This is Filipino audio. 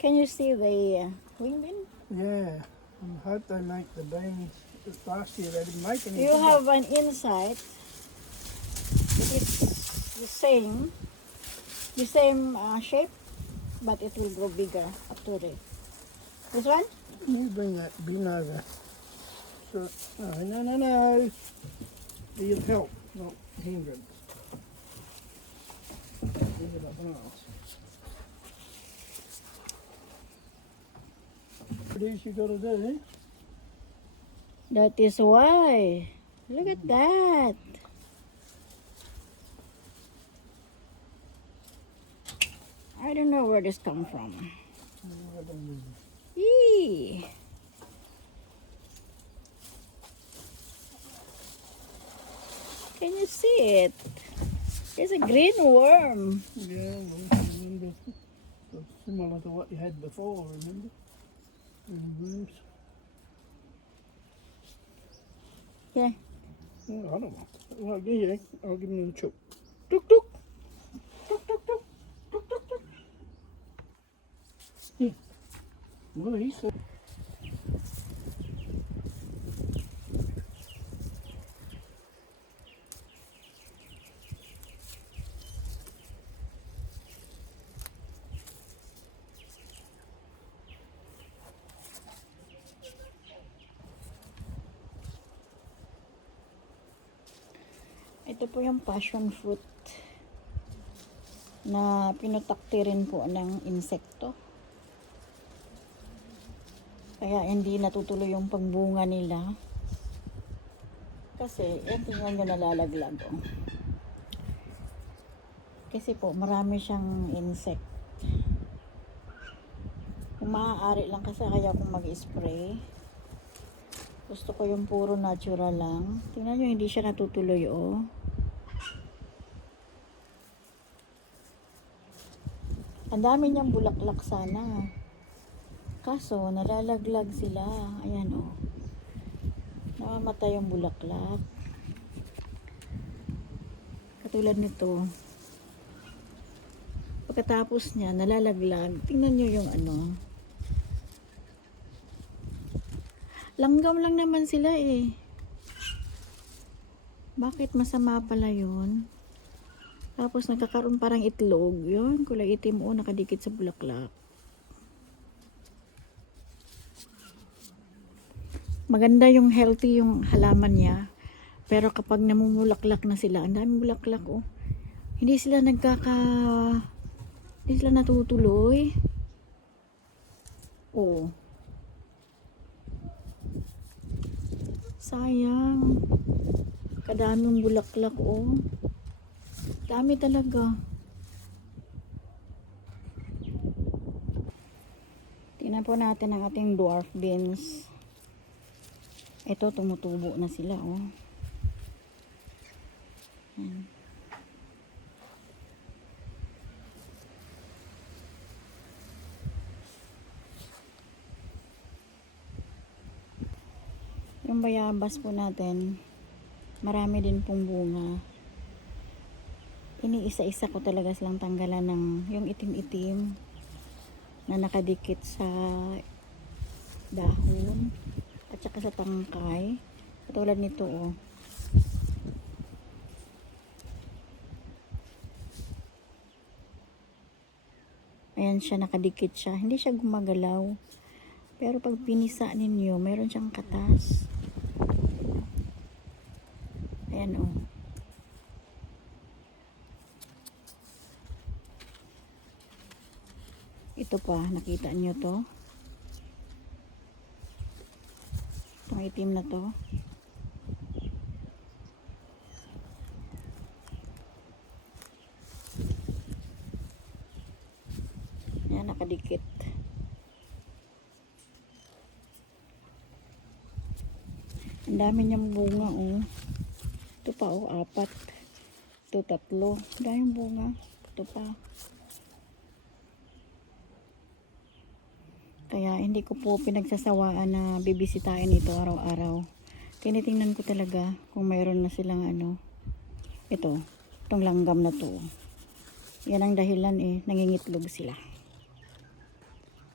Can you see the wing bean? Yeah, I hope they make the beans. Just last year they didn't make any. You have an insight. It's the same shape, but it will grow bigger up to it. This one? You bring that bin over. So, no. Be of help, not hindrance. Leave it up and else. What it is you got to do? That is why. Look at that. I don't know where this come from. Eee. Can you see it? It's a green worm. Yeah, well, remember, it's similar to what you had before, remember? Worms. Yeah. Oh, I don't want it. Well, yeah, I'll give him a choke. Tuk tuk. Tuk tuk tuk. Tuk tuk tuk. Yeah. Well, he said. Ito po yung passion fruit na pinutakti rin po ng insekto. Kaya hindi natutuloy yung pagbunga nila. Kasi, tingnan nyo nalalaglag. Oh. Kasi po, marami siyang insect. Kung maaari lang kasi kaya kung mag-spray. Gusto ko yung puro natural lang. Tingnan nyo, hindi siya natutuloy, oh. Ang dami niyang bulaklak sana. Kaso, nalalaglag sila. Ayan, oh. Namamatay yung bulaklak. Katulad nito. Pagkatapos niya, nalalaglag. Tingnan niyo yung ano. Langgam lang naman sila eh. Bakit masama pala yun? Tapos nagkakaroon parang itlog. Yun, kulay itim o nakadikit sa bulaklak. Maganda yung healthy yung halaman niya. Pero kapag namumulaklak na sila, ang daming bulaklak oh. Hindi sila natutuloy. Oh. Sayang. Kadaming bulaklak oh. Dami talaga. Tingnan po natin ang ating dwarf beans. Ito, tumutubo na sila, oh. Ayan. Yung bayabas po natin, marami din pong bunga. Iniisa-isa ko talaga silang tanggalan ng yung itim-itim na nakadikit sa dahon at saka sa tangkay. Katulad nito oh. Ayan siya, nakadikit siya. Hindi siya gumagalaw. Pero pag pinisa ninyo, meron siyang katas. Ayan oh. Ito pa, nakita nyo to? Itong itim na to. Yan, nakadikit. Ang dami niyang bunga, oh. Ito pa, oh, 4. Ito, 3. Ang daming bunga. Ito pa. Kaya hindi ko po pinagsasawaan na bibisitahin ito araw-araw. Tinitingnan ko talaga kung mayroon na silang ano. Itong langgam na to. Yan ang dahilan eh, nangingitlog sila.